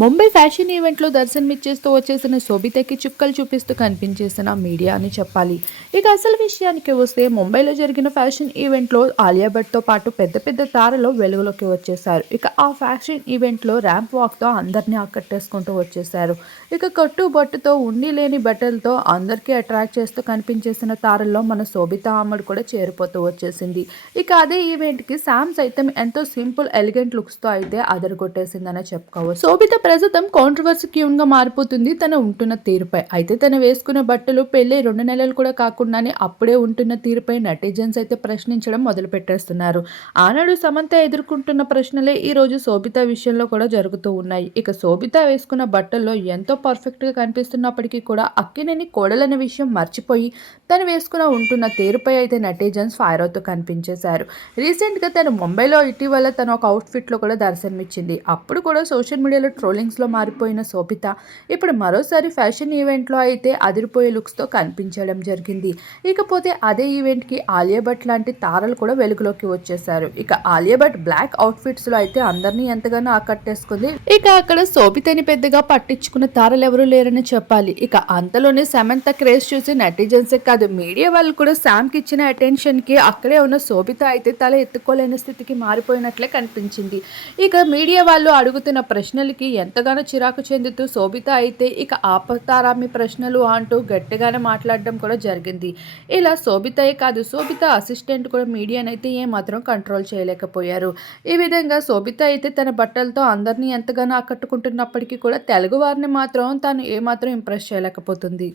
Mumbai fashion ఈవెంట్లో దర్శనమిచ్చేస్తూ వచ్చేసిన శోభితకి చుక్కలు చూపిస్తూ కనిపించేసిన మీడియా అని చెప్పాలి. ఇక అసలు విషయానికి వస్తే ముంబైలో జరిగిన ఫ్యాషన్ ఈవెంట్లో ఆలియా భట్తో పాటు పెద్ద పెద్ద తారలు వెలుగులోకి వచ్చేసారు ఇక ఆ ఫ్యాషన్ ఈవెంట్లో ర్యాంప్ వాక్తో అందరినీ ఆకట్టేసుకుంటూ వచ్చేసారు ఇక కట్టు బట్టుతో ఉండి లేని బట్టలతో అందరికీ అట్రాక్ట్ చేస్తూ కనిపించేసిన తారల్లో మన శోభిత ఆమడు కూడా చేరిపోతూ వచ్చేసింది. ఇక అదే ఈవెంట్కి శామ్ సైతం ఎంతో సింపుల్ ఎలిగెంట్ లుక్స్తో అయితే అదరగొట్టేసిందనే చెప్పుకోవచ్చు. శోభిత ప్రస్తుతం కాంట్రవర్సీ క్యూన్గా మారిపోతుంది. తన ఉంటున్న తీరుపై. అయితే తను వేసుకున్న బట్టలు పెళ్ళి రెండు నెలలు కూడా కాకుండానే అప్పుడే ఉంటున్న తీరుపై నటిజన్స్ అయితే ప్రశ్నించడం మొదలు పెట్టేస్తున్నారు ఆనాడు సమంత ఎదుర్కొంటున్న ప్రశ్నలే ఈ రోజు శోభిత విషయంలో కూడా జరుగుతూ ఉన్నాయి. ఇక శోభిత వేసుకున్న బట్టల్లో ఎంతో పర్ఫెక్ట్గా కనిపిస్తున్నప్పటికీ కూడా అక్కినేని కోడలనే విషయం మర్చిపోయి తను వేసుకున్న ఉంటున్న తీరుపై అయితే నటిజన్స్ ఫైర్ అవుతూ కనిపించేశారు. రీసెంట్గా తను ముంబైలో ఇటీవల తన ఒక అవుట్ఫిట్లో కూడా దర్శనమిచ్చింది. అప్పుడు కూడా సోషల్ మీడియాలో ట్రోలింగ్స్లో మారిపోయిన శోభిత. ఇప్పుడు మరోసారి ఫ్యాషన్ ఈవెంట్లో అయితే అదిరిపోయే లుక్స్తో కనిపించడం జరిగింది. ఇకపోతే అదే ఈవెంట్కి ఆలియా భట్ లాంటి తారలు కూడా వెలుగులోకి వచ్చేసారు ఇక ఆలియా భట్ బ్లాక్ అవుట్ఫిట్స్లో అయితే అందరినీ ఎంతగానో ఆకట్టేసుకుంది. ఇక అక్కడ శోభితని పెద్దగా పట్టించుకున్న తారలు ఎవరూ లేరని చెప్పాలి. ఇక అంతలోనే సమంత క్రేజ్ చూసి నెటిజన్సే కాదు మీడియా వాళ్ళు కూడా శామ్కి ఇచ్చిన అటెన్షన్కి అక్కడే ఉన్న శోభిత అయితే తల ఎత్తుకోలేని స్థితికి మారిపోయినట్లే కనిపించింది. ఇక మీడియా వాళ్ళు అడుగుతున్న ప్రశ్నలకి ఎంతగానో చిరాకు చెందుతూ శోభిత అయితే ఇక ఆపతారా మీ ప్రశ్నలు అంటూ గట్టిగానే మాట్లాడడం కూడా జరిగింది. ఇలా శోభితయే కాదు శోభిత అసిస్టెంట్ కూడా మీడియానైతే ఏమాత్రం కంట్రోల్ చేయలేకపోయారు. ఈ విధంగా శోభిత అయితే తన బట్టలతో అందరినీ ఎంతగానో ఆకట్టుకుంటున్నప్పటికీ కూడా తెలుగు వారిని మాత్రం తాను ఏమాత్రం ఇంప్రెస్ చేయలేకపోతుంది.